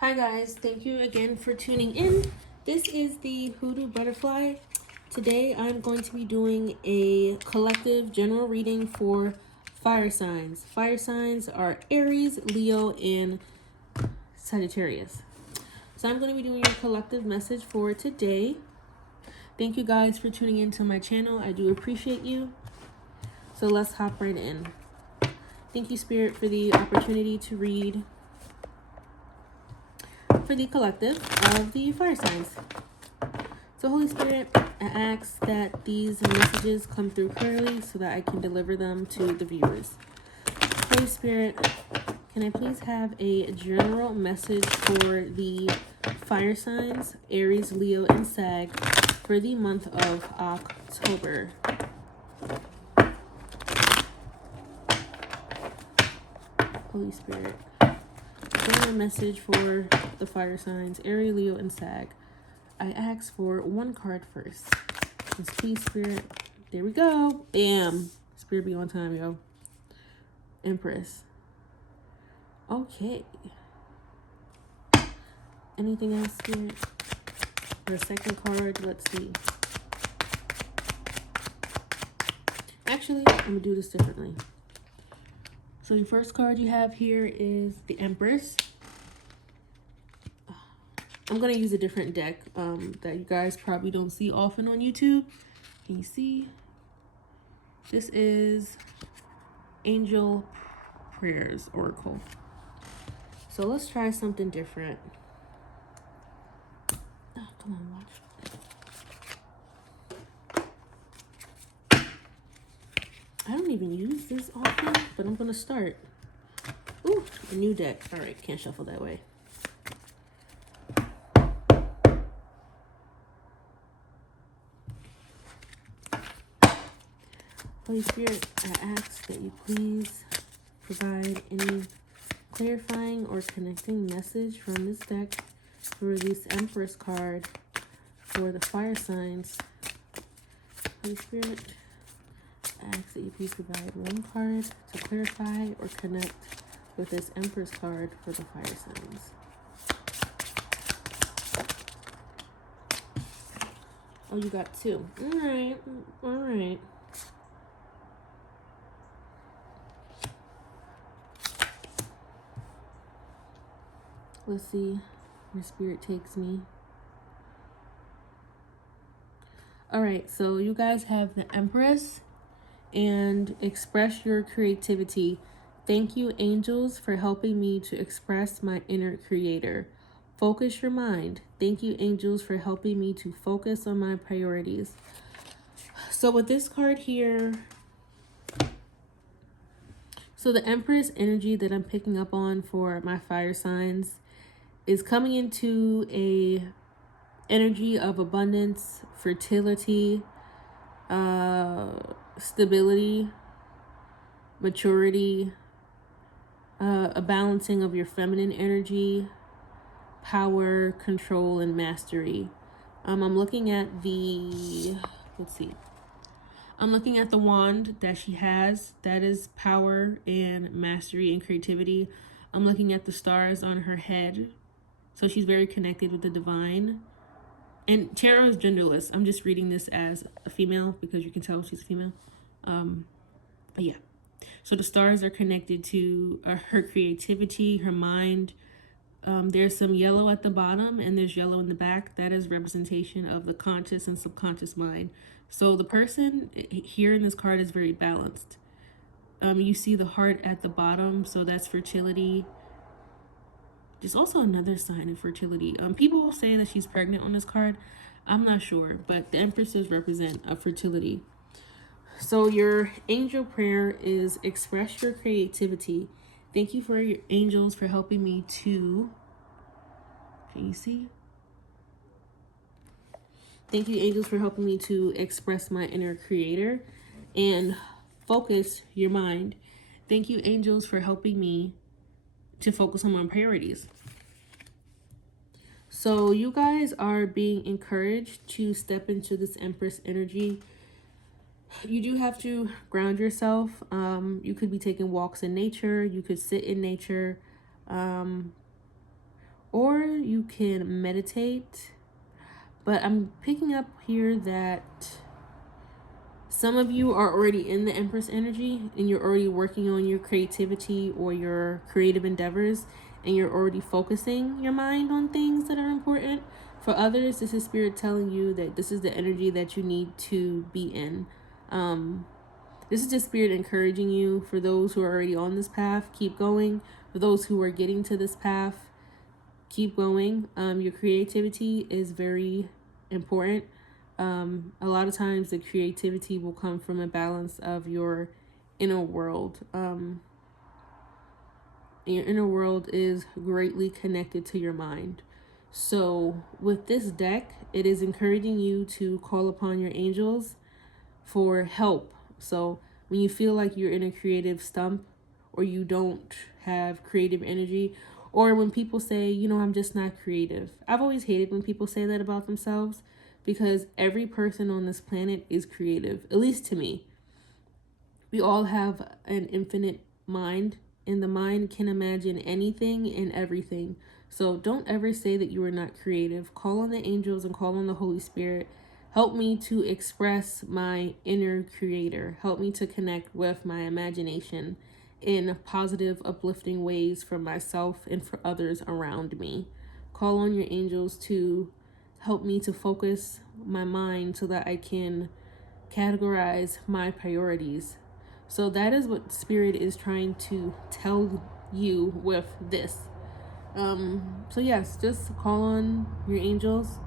Hi guys, thank you again for tuning in. This is the Hoodoo Butterfly. Today I'm going to be doing a collective general reading for fire signs. Fire signs are Aries, Leo, and Sagittarius. So I'm going to be doing your collective message for today. Thank you guys for tuning into my channel. I do appreciate you. So let's hop right in. Thank you, Spirit, for the opportunity to read for the collective of the fire signs. So Holy Spirit, I ask that these messages come through clearly so that I can deliver them to the viewers. Holy Spirit, can I please have a general message for the fire signs, Aries, Leo, and Sag for the month of October? Holy Spirit, general message for the fire signs, Aries, Leo, and Sag. I ask for one card first. Just please, Spirit. There we go. Bam. Spirit be on time, yo. Empress. Okay. Anything else, Spirit? For a second card, let's see. Actually, I'm going to do this differently. So the first card you have here is the Empress. I'm going to use a different deck that you guys probably don't see often on YouTube. Can you see? This is Angel Prayers Oracle. So let's try something different. Oh, come on, watch. I don't even use this often, but I'm going to start. Ooh, a new deck. All right, can't shuffle that way. Holy Spirit, I ask that you please provide any clarifying or connecting message from this deck for this Empress card for the fire signs. Holy Spirit, I ask that you please provide one card to clarify or connect with this Empress card for the fire signs. Oh, you got two. All right. All right. Let's see where Spirit takes me. All right, so you guys have the Empress and express your creativity. Thank you, angels, for helping me to express my inner creator. Focus your mind. Thank you, angels, for helping me to focus on my priorities. So with this card here, so the Empress energy that I'm picking up on for my fire signs is coming into a energy of abundance, fertility, stability, maturity, a balancing of your feminine energy, power, control, and mastery. I'm looking at the, let's see. I'm looking at the wand that she has. That is power and mastery and creativity. I'm looking at the stars on her head. So she's very connected with the divine. And tarot is genderless. I'm just reading this as a female because you can tell she's a female. But yeah. So the stars are connected to her creativity, her mind. There's some yellow at the bottom and there's yellow in the back. That is representation of the conscious and subconscious mind. So the person here in this card is very balanced. You see the heart at the bottom, so that's fertility. There's also another sign of fertility. People say that she's pregnant on this card. I'm not sure, but the empresses represent a fertility. So your angel prayer is express your creativity. Thank you for your angels for helping me to, can you see? Thank you, angels, for helping me to express my inner creator and focus your mind. Thank you, angels, for helping me to focus on my priorities. So you guys are being encouraged to step into this Empress energy. You do have to ground yourself. You could be taking walks in nature. You could sit in nature. or you can meditate. But I'm picking up here that some of you are already in the Empress energy and you're already working on your creativity or your creative endeavors, and you're already focusing your mind on things that are important. For others, this is Spirit telling you that this is the energy that you need to be in. This is just Spirit encouraging you. For those who are already on this path, keep going. For those who are getting to this path, keep going. Your creativity is very important. A lot of times the creativity will come from a balance of your inner world. Your inner world is greatly connected to your mind. So with this deck, it is encouraging you to call upon your angels for help. So when you feel like you're in a creative stump, or you don't have creative energy, or when people say, you know, I'm just not creative. I've always hated when people say that about themselves, because every person on this planet is creative, at least to me. We all have an infinite mind, and the mind can imagine anything and everything. So don't ever say that you are not creative. Call on the angels and call on the Holy Spirit. Help me to express my inner creator. Help me to connect with my imagination in positive, uplifting ways for myself and for others around me. Call on your angels to help me to focus my mind so that I can categorize my priorities. So that is what Spirit is trying to tell you with this. So yes, just call on your angels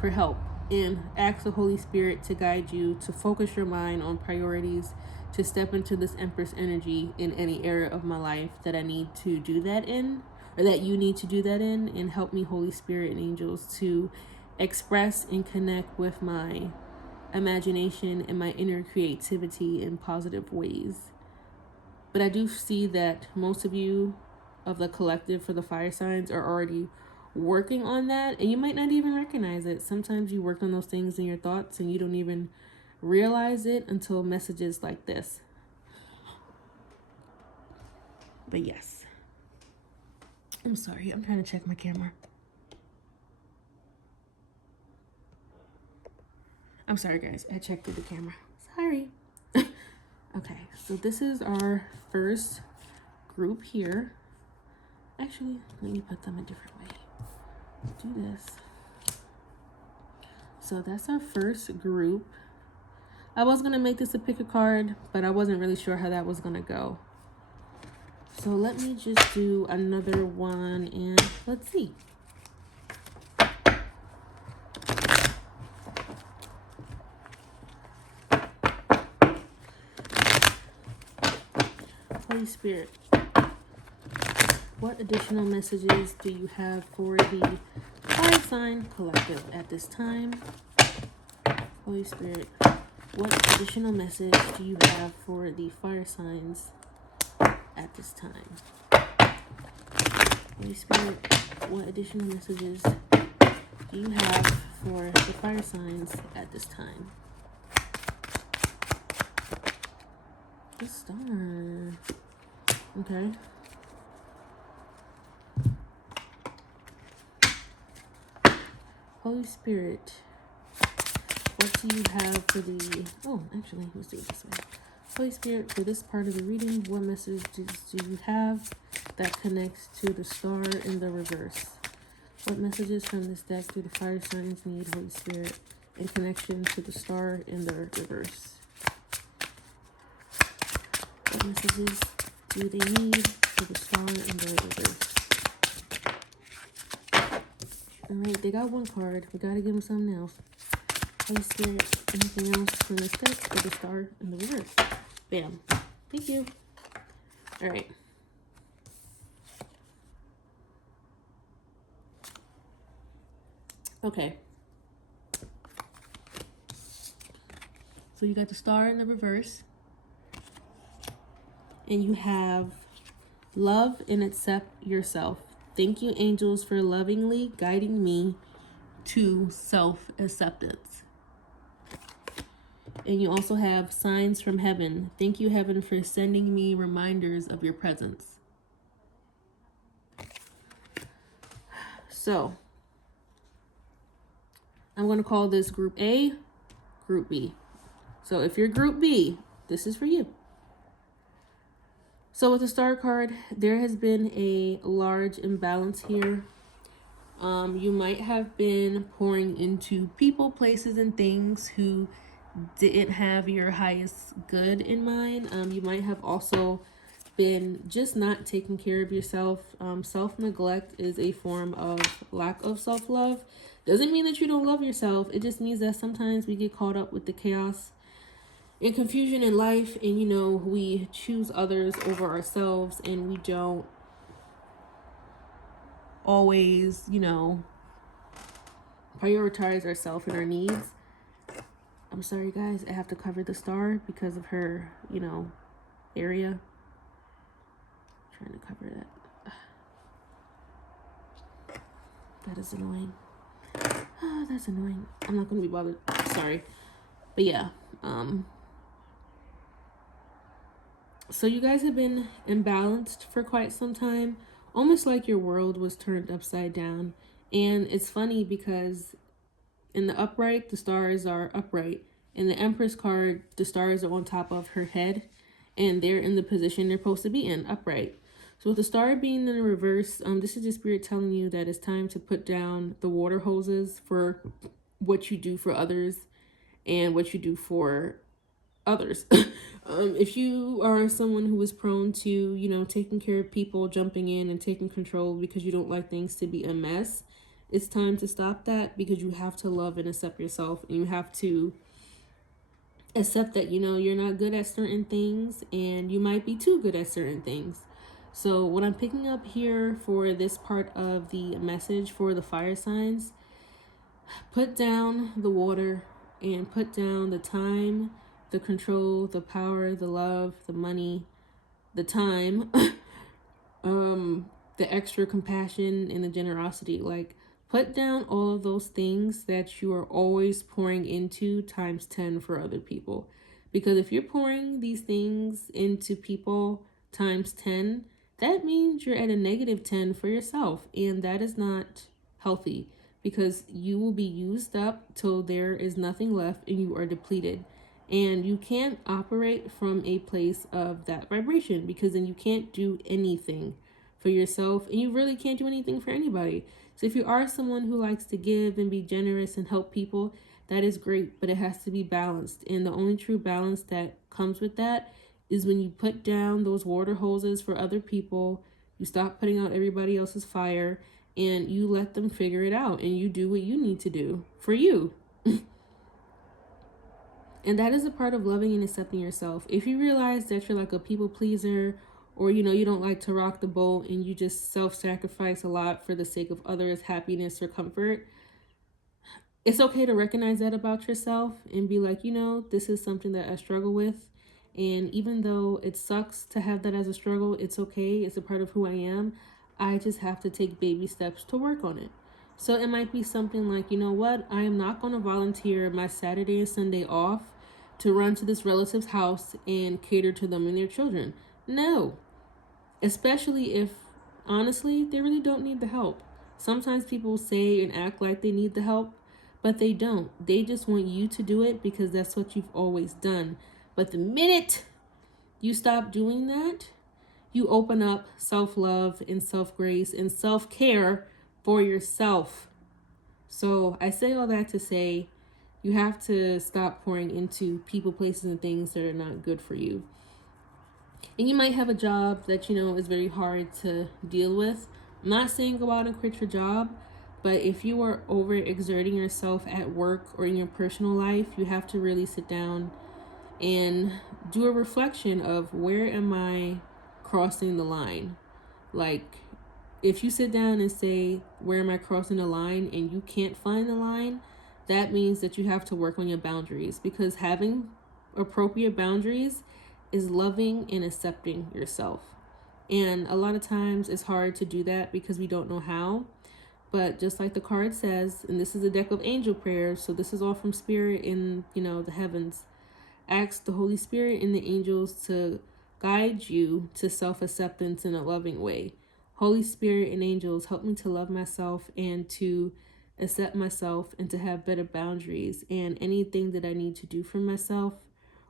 for help and ask the Holy Spirit to guide you to focus your mind on priorities, to step into this Empress energy in any area of my life that I need to do that in, or that you need to do that in, and help me, Holy Spirit and angels, to express and connect with my imagination and my inner creativity in positive ways. But I do see that most of you of the collective for the fire signs are already working on that, and you might not even recognize it. Sometimes you work on those things in your thoughts and you don't even realize it until messages like this. But yes, I'm sorry, I'm trying to check my camera. I'm sorry guys, I checked the camera. Sorry. Okay, so this is our first group here. Actually, let me put them a different way. Let's do this. So that's our first group. I was going to make this a pick a card, but I wasn't really sure how that was going to go. So let me just do another one and let's see. Holy Spirit, what additional messages do you have for the fire sign collective at this time? Holy Spirit, what additional message do you have for the fire signs at this time? Holy Spirit, what additional messages do you have for the fire signs at this time? The star. Okay. Holy Spirit, what do you have for the... Oh, actually, let's do it this way. Holy Spirit, for this part of the reading, what messages do you have that connects to the star in the reverse? What messages from this deck do the fire signs need, Holy Spirit, in connection to the star in the reverse? What messages do they need for the star in the reverse? Alright, they got one card. We gotta give them something else. Holy Spirit, anything else from this deck for the star in the reverse? Bam. Thank you. Alright. Okay. So you got the star in the reverse. And you have love and accept yourself. Thank you, angels, for lovingly guiding me to self-acceptance. And you also have signs from heaven. Thank you, heaven, for sending me reminders of your presence. So I'm going to call this group A, group B. So if you're group B, this is for you. So with the Star card, there has been a large imbalance here. You might have been pouring into people, places, and things who didn't have your highest good in mind. You might have also been just not taking care of yourself. Self-neglect is a form of lack of self-love. Doesn't mean that you don't love yourself. It just means that sometimes we get caught up with the chaos and confusion in life, and we choose others over ourselves, and we don't always prioritize ourselves and our needs. I'm sorry guys, I have to cover the star because of her area. I'm trying to cover that. That is annoying. Oh, that's annoying. I'm not gonna be bothered. Sorry. But yeah, so you guys have been imbalanced for quite some time, almost like your world was turned upside down. And it's funny because in the upright, the stars are upright. In the Empress card, the stars are on top of her head, and they're in the position they're supposed to be in, upright. So with the star being in the reverse, this is your spirit telling you that it's time to put down the water hoses for what you do for others and what you do for others. If you are someone who is prone to, taking care of people, jumping in and taking control because you don't like things to be a mess, it's time to stop that, because you have to love and accept yourself, and you have to accept that, you're not good at certain things and you might be too good at certain things. So what I'm picking up here for this part of the message for the fire signs, put down the water and put down the time, the control, the power, the love, the money, the time, the extra compassion and the generosity. Like, put down all of those things that you are always pouring into times 10 for other people. Because if you're pouring these things into people times 10, that means you're at a negative 10 for yourself. And that is not healthy, because you will be used up till there is nothing left and you are depleted. And you can't operate from a place of that vibration, because then you can't do anything for yourself and you really can't do anything for anybody. So if you are someone who likes to give and be generous and help people, that is great, but it has to be balanced. And the only true balance that comes with that is when you put down those water hoses for other people, you stop putting out everybody else's fire, and you let them figure it out, and you do what you need to do for you. And that is a part of loving and accepting yourself. If you realize that you're like a people pleaser, or you don't like to rock the boat and you just self-sacrifice a lot for the sake of others' happiness or comfort, it's okay to recognize that about yourself and be like, this is something that I struggle with. And even though it sucks to have that as a struggle, it's okay. It's a part of who I am. I just have to take baby steps to work on it. So it might be something like, what? I am not going to volunteer my Saturday and Sunday off to run to this relative's house and cater to them and their children. No. Especially if, honestly, they really don't need the help. Sometimes people say and act like they need the help, but they don't. They just want you to do it because that's what you've always done. But the minute you stop doing that, you open up self-love and self-grace and self-care for yourself. So I say all that to say you have to stop pouring into people, places, and things that are not good for you. And you might have a job that, is very hard to deal with. I'm not saying go out and quit your job, but if you are overexerting yourself at work or in your personal life, you have to really sit down and do a reflection of, where am I crossing the line? Like, if you sit down and say, where am I crossing the line, and you can't find the line, that means that you have to work on your boundaries, because having appropriate boundaries is loving and accepting yourself. And a lot of times it's hard to do that because we don't know how. But just like the card says, and this is a deck of angel prayers, so this is all from spirit in, the heavens. Ask the Holy Spirit and the angels to guide you to self-acceptance in a loving way. Holy Spirit and angels, help me to love myself and to accept myself and to have better boundaries. And anything that I need to do for myself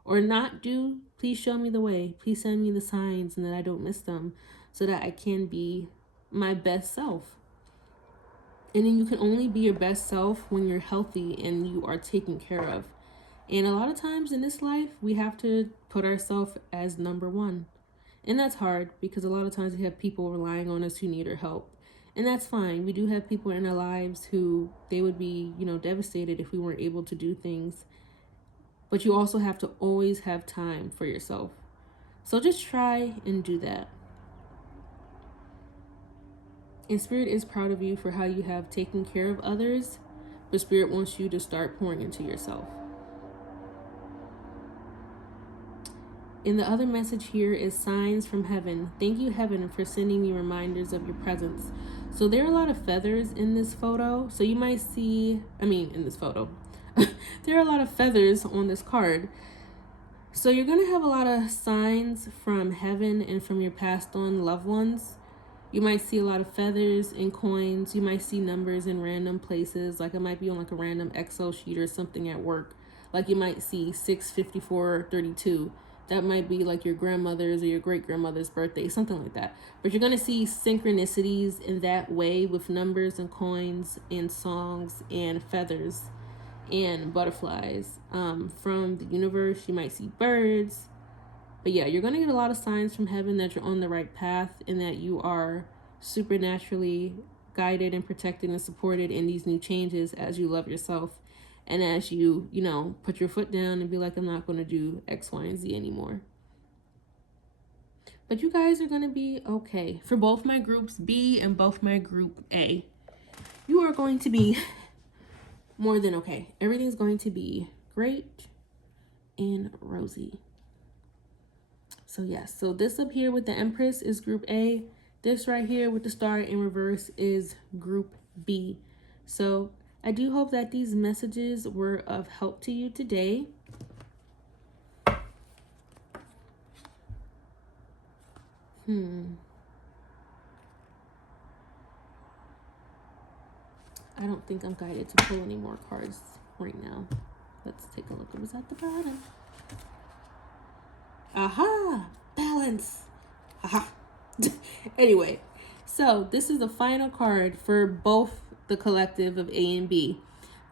or not do, please show me the way. Please send me the signs and that I don't miss them so that I can be my best self. And then you can only be your best self when you're healthy and you are taken care of. And a lot of times in this life, we have to put ourselves as number one. And that's hard because a lot of times we have people relying on us who need our help. And that's fine. We do have people in our lives who they would be, devastated if we weren't able to do things. But you also have to always have time for yourself. So just try and do that. And Spirit is proud of you for how you have taken care of others, but Spirit wants you to start pouring into yourself. And the other message here is signs from heaven. Thank you, heaven, for sending me reminders of your presence. So there are a lot of feathers in this photo. So you might see, in this photo, there are a lot of feathers on this card. So you're going to have a lot of signs from heaven and from your passed on loved ones. You might see a lot of feathers and coins. You might see numbers in random places. Like it might be on like a random Excel sheet or something at work. Like you might see 65432. That might be like your grandmother's or your great grandmother's birthday, something like that. But you're going to see synchronicities in that way with numbers and coins and songs and feathers and butterflies. From the universe, you might see birds. But yeah, you're going to get a lot of signs from heaven that you're on the right path and that you are supernaturally guided and protected and supported in these new changes as you love yourself and as you, put your foot down and be like, I'm not going to do X, Y, and Z anymore. But you guys are going to be okay. For both my groups B and both my group A, you are going to be more than okay. Everything's going to be great and rosy. So yes, so this up here with the Empress is group A. This right here with the star in reverse is group B. So I do hope that these messages were of help to you today. I don't think I'm guided to pull any more cards right now. Let's take a look at what's at the bottom. Aha! Balance! Aha! Anyway, so this is the final card for both the collective of A and B.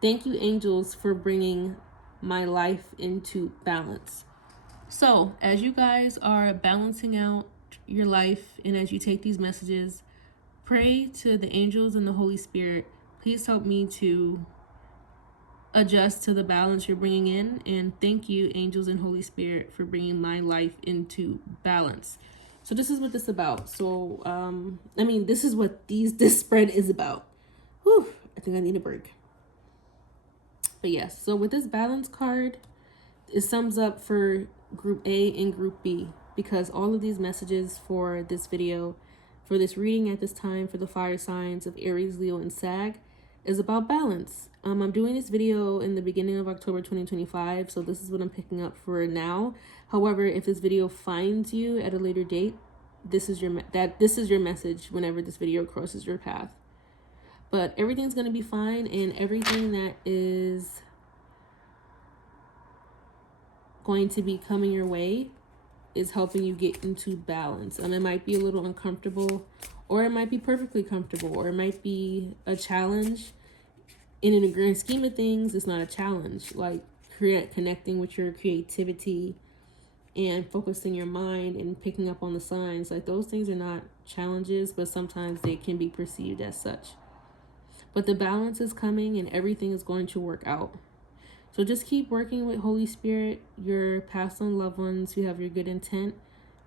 Thank you, angels, for bringing my life into balance. So as you guys are balancing out your life and as you take these messages, pray to the angels and the Holy Spirit. Please help me to adjust to the balance you're bringing in. And thank you, angels and Holy Spirit, for bringing my life into balance. So this is what this is about. So, this is what this spread is about. Whew, I think I need a break. But yes, so with this balance card, it sums up for group A and group B, because all of these messages for this video, for this reading at this time, for the fire signs of Aries, Leo, and Sag, is about balance. I'm doing this video in the beginning of October 2025, so this is what I'm picking up for now. However, if this video finds you at a later date, this is your message whenever this video crosses your path. But everything's going to be fine, and everything that is going to be coming your way is helping you get into balance. And it might be a little uncomfortable, or it might be perfectly comfortable, or it might be a challenge. And in the grand scheme of things, it's not a challenge. Like connecting with your creativity and focusing your mind and picking up on the signs, like those things are not challenges, but sometimes they can be perceived as such. But the balance is coming and everything is going to work out. So just keep working with Holy Spirit, your passed on loved ones who have your good intent,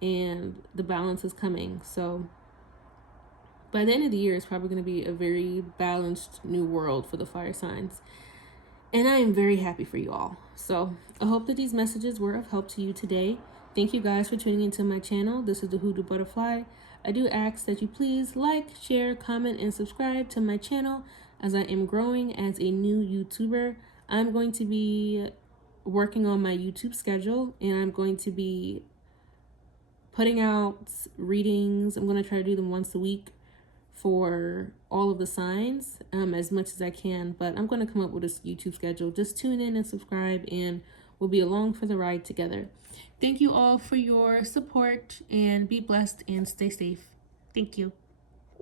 and the balance is coming. So by the end of the year, it's probably going to be a very balanced new world for the fire signs. And I am very happy for you all. So I hope that these messages were of help to you today. Thank you guys for tuning into my channel. This is the Hoodoo Butterfly. I do ask that you please like, share, comment, and subscribe to my channel as I am growing as a new YouTuber. I'm going to be working on my YouTube schedule, and I'm going to be putting out readings. I'm going to try to do them once a week. for all of the signs as much as I can, but I'm going to come up with a YouTube schedule. Just tune in and subscribe, and we'll be along for the ride together. Thank you all for your support, and be blessed and stay safe. Thank you.